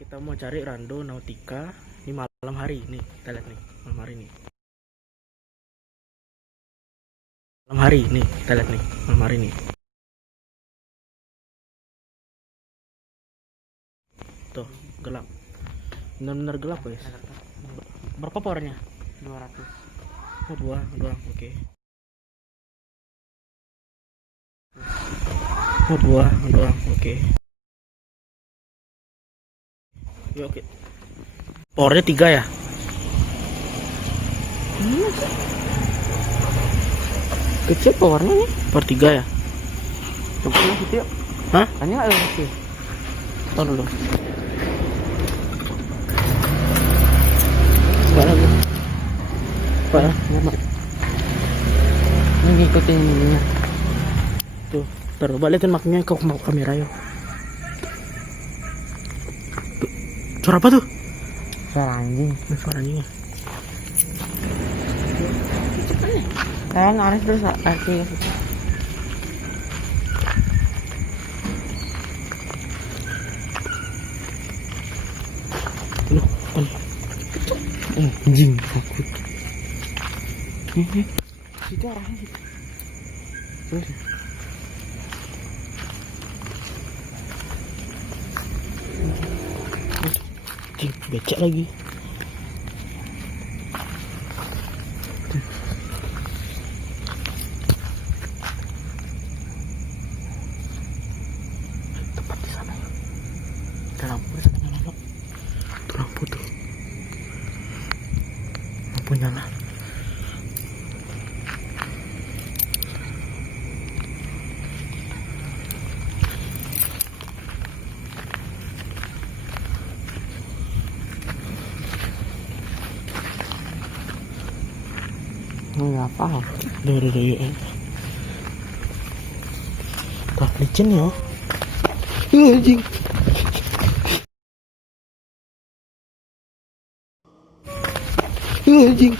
Kita mau cari Rando Nautica. Ini malam hari nih, kita lihat nih malam hari nih. Malam hari nih, kita lihat nih malam hari nih. Tuh gelap, benar-benar gelap guys. Berapa powernya? 200. Oh, dua doang, oke. Oh, dua doang, oke. Ya, oke. Powernya 3 ya? Kecil powernya nih. Power 3 ya? Coba lihat gitu yuk. Hah? Tanya nggak ada kecil. Tahu dulu. Sekarang Parah, nyaman. Ini ngikutin ininya. tuh, terus balikin maknya ke kamera yuk. Tuh, suara apa tuh? Suara anjing. Suara anjingnya. Kan Ares terus arti. Loh, kan. Anjing, takut. Ini Itu arahnya gitu. terus. Anjing, becek lagi. Tepat di sana ya. Ada lampu di sana nyala. Tuh lampu tuh. Lampu nyala. Nggak apa. Dari tak licin ya. Anjing. Anjing.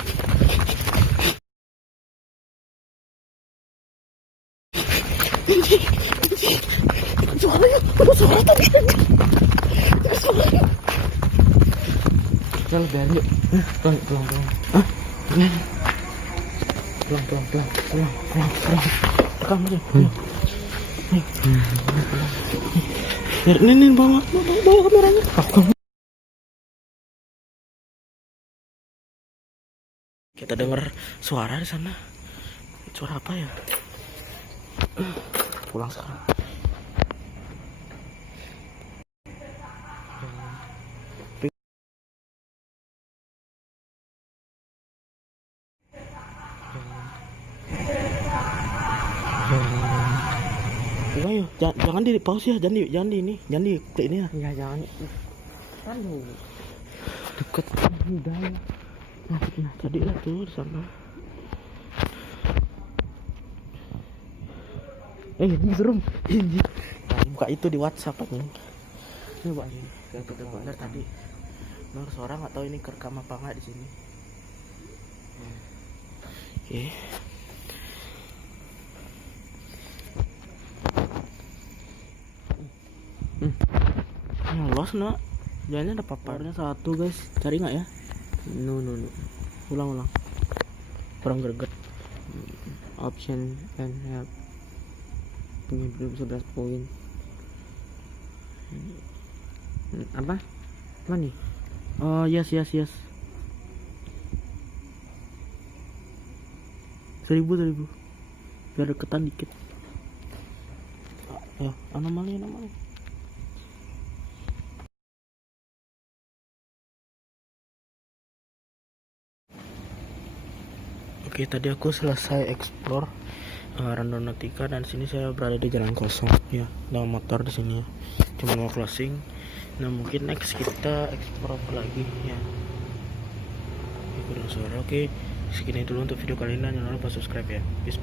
Suaranya, ada suara tadi. Ada suara. Kita lebih yuk. Pulang. Hah? Pulang. Rekam aja. Ini bawa kameranya. Kita dengar suara di sana. Suara apa ya? Pulang sekarang. Ayo, jangan di pause ya, jangan di ini, jangan di klik ini ya. Ya jangan. Kan lu Deket udah ya. Nah, tadi lah tuh di sana. Ini serem. Ini. Nah, buka itu di WhatsApp aja. Coba ini. Kita bener tadi. Bener suara nggak tahu ini kerekam apa nggak di sini. Oke. Yang los nak. Jangan ada paparnya satu guys. Cari nggak ya? no. Ulang. Kurang greget. Option and help. Punya belum 11 poin. Apa? Apa nih? Oh yes. 1000 biar deketan dikit. Ya, anomali. Oke, tadi aku selesai explore Rando Nautica dan sini saya berada di jalan kosong ya, dengan motor di sini. Cuma mau closing. Nah, mungkin next kita explore apa lagi ya. Oke, segini dulu untuk video kali ini. Jangan lupa subscribe ya. Peace.